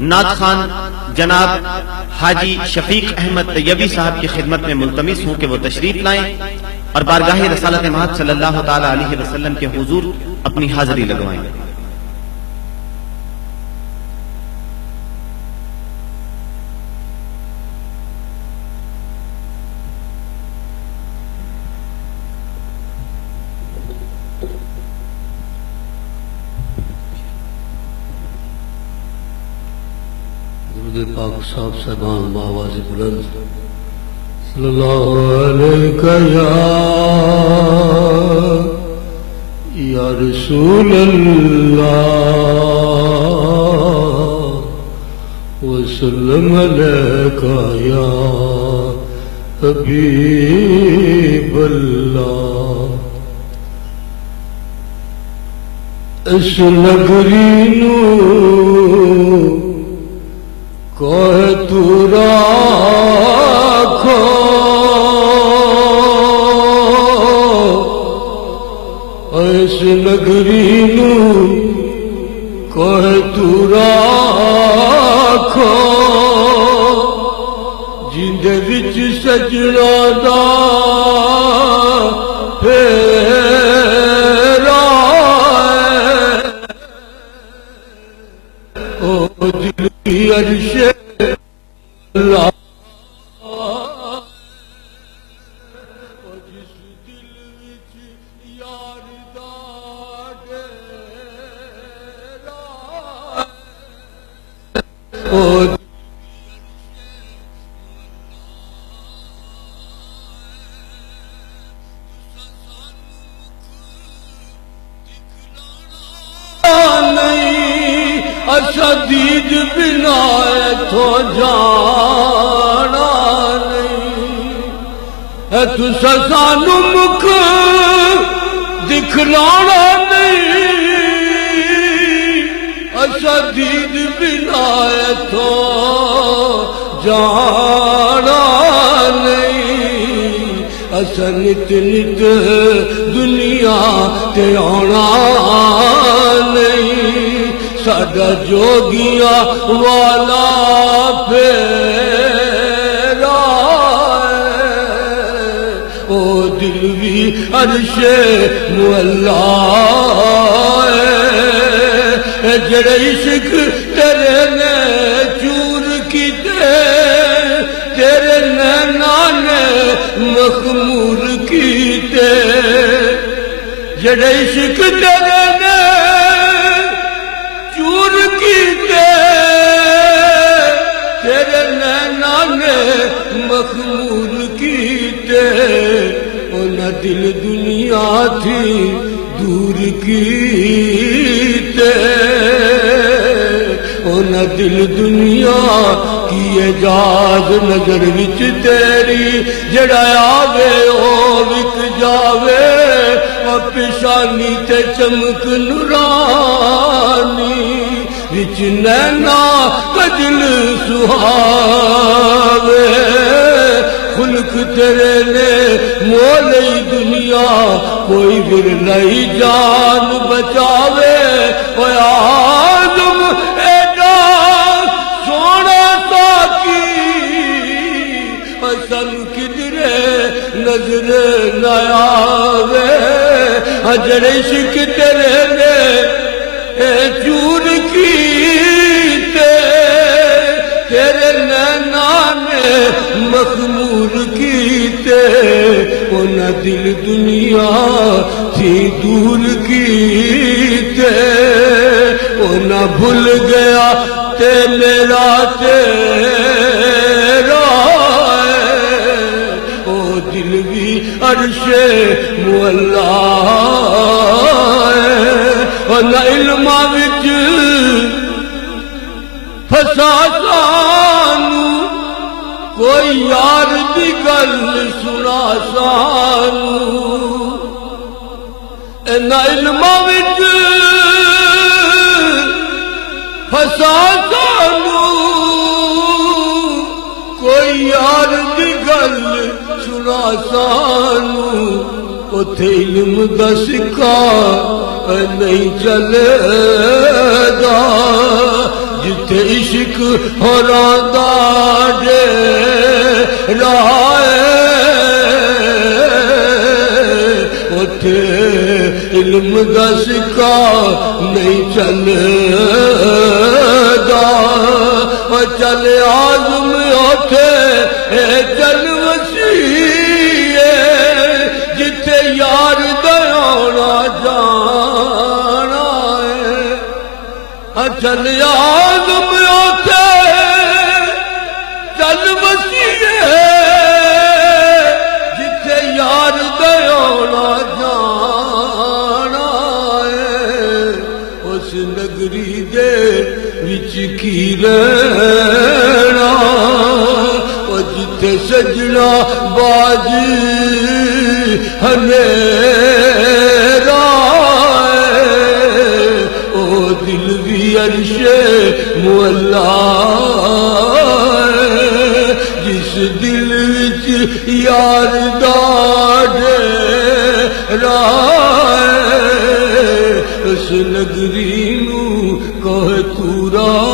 نعت خان جناب حاجی شفیق احمد طیبی صاحب کی خدمت میں ملتمس ہوں کہ وہ تشریف لائیں اور بارگاہ رسالت مہد صلی اللہ تعالی علیہ وسلم کے حضور اپنی حاضری لگوائیں۔ درود پاک صاحب صاحبان بآواز بلند صلی اللہ علیہ یا رسول اللہ وسلم علیکہ یا حبیب اللہ۔ اس نگری نو کوہ تو راکھو اس نگری نو کوہ تو راکھو جندے وچ سجنا دا پھیرا او دل کی عرش اللہ جس دل وچ یار دا ڈیرا او دید بنا تو جانا نہیں ہے تو سانو مکھ دکھلانا نہیں اچھا دید بنا تو جانا نہیں اچھا نت نت دنیا تے آنا نہیں ساڈا جوگیا والا پھیرا او دل بھی عرش مولا جڑے عشق تیرے نے چور کیتے تیرے نینا نے مخمور کیتے جڑے عشق تیرے نے چور کیتے تیرے نینا نے مخمور کیتے انہاں دل دنیا تھی دور کیتے انہاں دل دنیا کی اجاز نظر وچ تیری جڑا آوے او وک جاوے اور پیشانی تے چمک نورانی وچ نینا کجل سہاوے خلق تیرے نے مولی دنیا کوئی ورنائی جان بچاوے اے آدم ایڈا سونا ساکی حسن کدرے نظر نہ آوے جڑے عشق تیرے نے چور کیتے تیرے نینا نے مخمور کیتے انہاں دل دنیا تھی دور کیتے انہاں بھول گیا تے میرا تیرا او دل بھی عرش مولا نہ علماں وچ پھسا سانو کوئی یار دی گل سنا سانو نہ علماں وچ پھسا سانو کوئی یار دی گل سنا سانو اتھے علم دا سکہ نہیں چلے گا جتے عشق ہراندہ ڈیرا اتے علم دا سکہ نہیں چلدا چل آزم اتے چل وسیع جتے یار دیانا جانا ہے چل آزم اتے چل وسیع جتے یار دیانا جانا ہے اس نگری دے وچ کی رہنا او جتے سجنا باجی ہنیرا او دل بھی عرش مولا جس دل وچ یار دا ڈیرا اس نگری نو کہ تورا